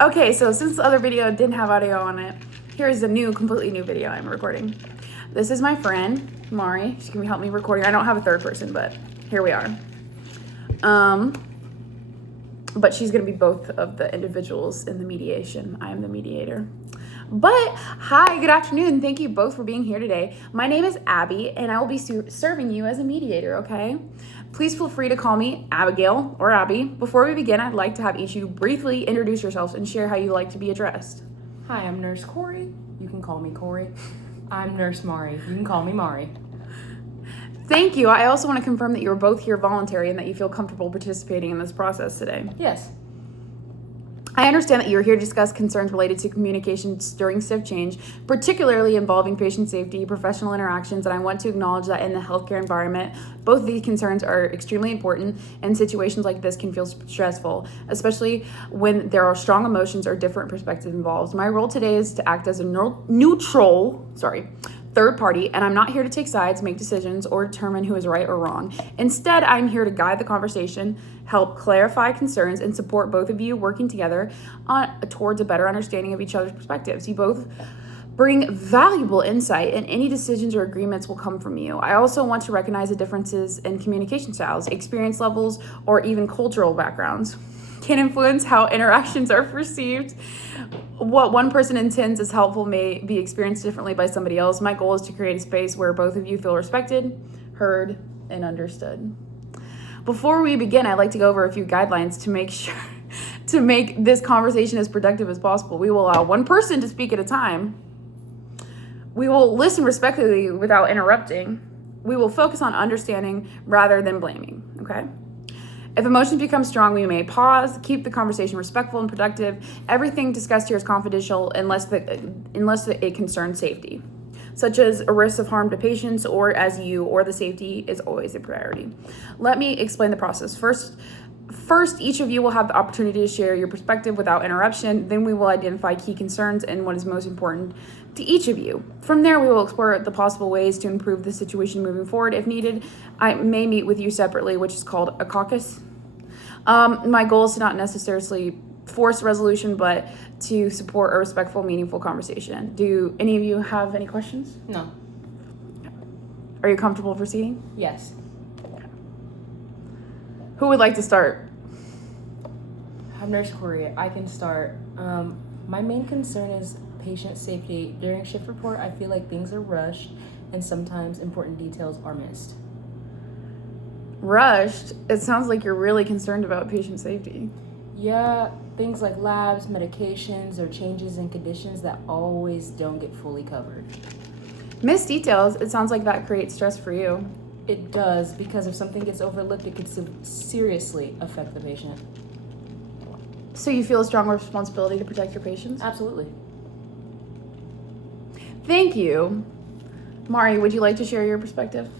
Okay, so since the other video didn't have audio on it, here's a completely new video I'm recording. This is my friend, Mari. She's gonna help me recording. I don't have a third person, but here we are. But she's gonna be both of the individuals in the mediation. I am the mediator. But hi, good afternoon. Thank you both for being here today. My name is Abby, and I will be serving you as a mediator, okay? Please feel free to call me Abigail or Abby. Before we begin, I'd like to have each of you briefly introduce yourselves and share how you like to be addressed. Hi, I'm Nurse Corey. You can call me Corey. I'm Nurse Mari. You can call me Mari. Thank you. I also want to confirm that you're both here voluntary and that you feel comfortable participating in this process today. Yes. I understand that you're here to discuss concerns related to communications during shift change, particularly involving patient safety, professional interactions, and I want to acknowledge that in the healthcare environment, both of these concerns are extremely important, and situations like this can feel stressful, especially when there are strong emotions or different perspectives involved. My role today is to act as a neutral third party, and I'm not here to take sides, make decisions, or determine who is right or wrong. Instead, I'm here to guide the conversation, help clarify concerns, and support both of you working together towards a better understanding of each other's perspectives. You both bring valuable insight, and any decisions or agreements will come from you. I also want to recognize the differences in communication styles, experience levels, or even cultural backgrounds can influence how interactions are perceived. What one person intends as helpful may be experienced differently by somebody else. My goal is to create a space where both of you feel respected, heard, and understood. Before we begin, I'd like to go over a few guidelines to make this conversation as productive as possible. We will allow one person to speak at a time. We will listen respectfully without interrupting. We will focus on understanding rather than blaming, okay? If emotions become strong, we may pause, keep the conversation respectful and productive. Everything discussed here is confidential unless it concerns safety, such as a risk of harm to patients or as you or the safety is always a priority. Let me explain the process. First, each of you will have the opportunity to share your perspective without interruption. Then we will identify key concerns and what is most important to each of you. From there, we will explore the possible ways to improve the situation moving forward. If needed, I may meet with you separately, which is called a caucus. My goal is to not necessarily force resolution, but to support a respectful, meaningful conversation. Do any of you have any questions? No. Are you comfortable proceeding? Yes. Who would like to start? I'm Nurse Corey. I can start. My main concern is patient safety. During shift report, I feel like things are rushed and sometimes important details are missed. Rushed? It sounds like you're really concerned about patient safety. Yeah, things like labs, medications, or changes in conditions that always don't get fully covered. Missed details, it sounds like that creates stress for you. It does, because if something gets overlooked, it could seriously affect the patient. So you feel a strong responsibility to protect your patients? Absolutely. Thank you. Mari, would you like to share your perspective?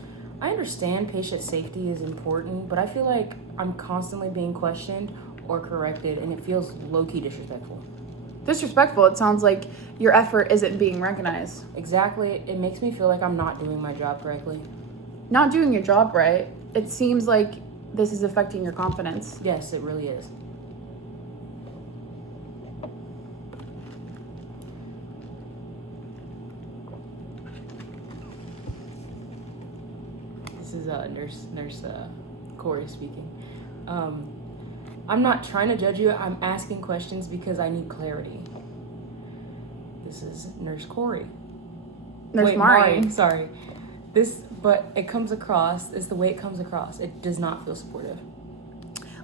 I understand patient safety is important, but I feel like I'm constantly being questioned or corrected, and it feels low-key disrespectful. Disrespectful? It sounds like your effort isn't being recognized. Exactly. It makes me feel like I'm not doing my job correctly. Not doing your job right. It seems like this is affecting your confidence. Yes, it really is. This is Nurse Corey speaking. I'm not trying to judge you. I'm asking questions because I need clarity. This is Nurse Corey. Nurse Mari. Sorry. But it comes across, it's the way it comes across. It does not feel supportive.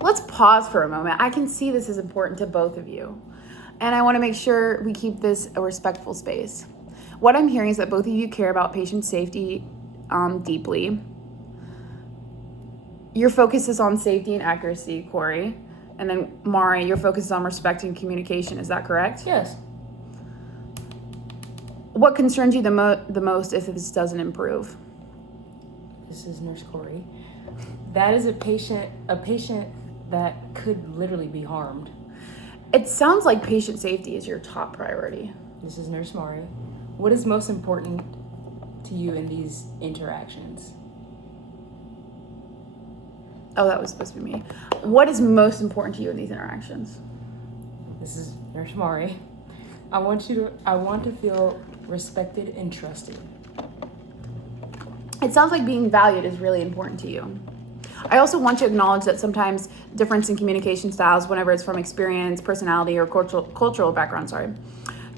Let's pause for a moment. I can see this is important to both of you, and I want to make sure we keep this a respectful space. What I'm hearing is that both of you care about patient safety deeply. Your focus is on safety and accuracy, Corey. And then Mari, your focus is on respect and communication. Is that correct? Yes. What concerns you the most if this doesn't improve? This is Nurse Corey. That is a patient that could literally be harmed. It sounds like patient safety is your top priority. This is Nurse Mari. What is most important to you in these interactions? Oh, that was supposed to be me. What is most important to you in these interactions? This is Nurse Mari. I want to feel respected and trusted. It sounds like being valued is really important to you. I also want to acknowledge that sometimes difference in communication styles, whenever it's from experience, personality, or cultural background,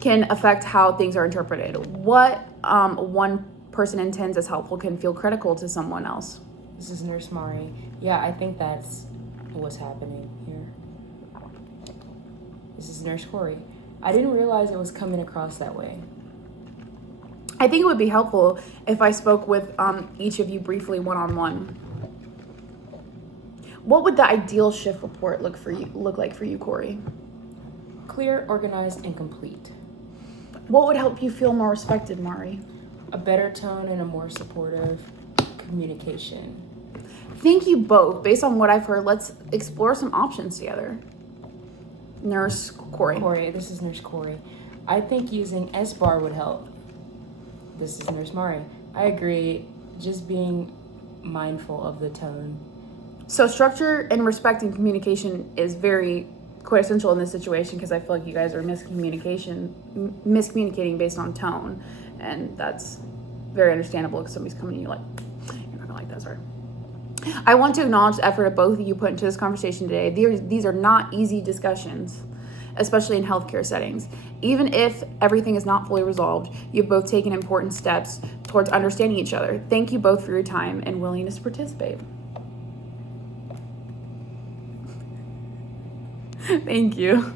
can affect how things are interpreted. What one person intends as helpful can feel critical to someone else. This is Nurse Mari. Yeah, I think that's what's happening here. This is Nurse Corey. I didn't realize it was coming across that way. I think it would be helpful if I spoke with each of you briefly one-on-one. What would the ideal shift report look like for you, Corey? Clear, organized, and complete. What would help you feel more respected, Mari? A better tone and a more supportive communication. Thank you both. Based on what I've heard, let's explore some options together. Nurse Corey. Corey, this is Nurse Corey. I think using SBAR would help. This is Nurse Mari. I agree. Just being mindful of the tone. So structure and respect in communication is very quite essential in this situation, because I feel like you guys are miscommunicating based on tone, and that's very understandable because somebody's coming to you like, you're not gonna like that, sorry. I want to acknowledge the effort of both of you put into this conversation today. These are not easy discussions, especially in healthcare settings. Even if everything is not fully resolved, you've both taken important steps towards understanding each other. Thank you both for your time and willingness to participate. Thank you.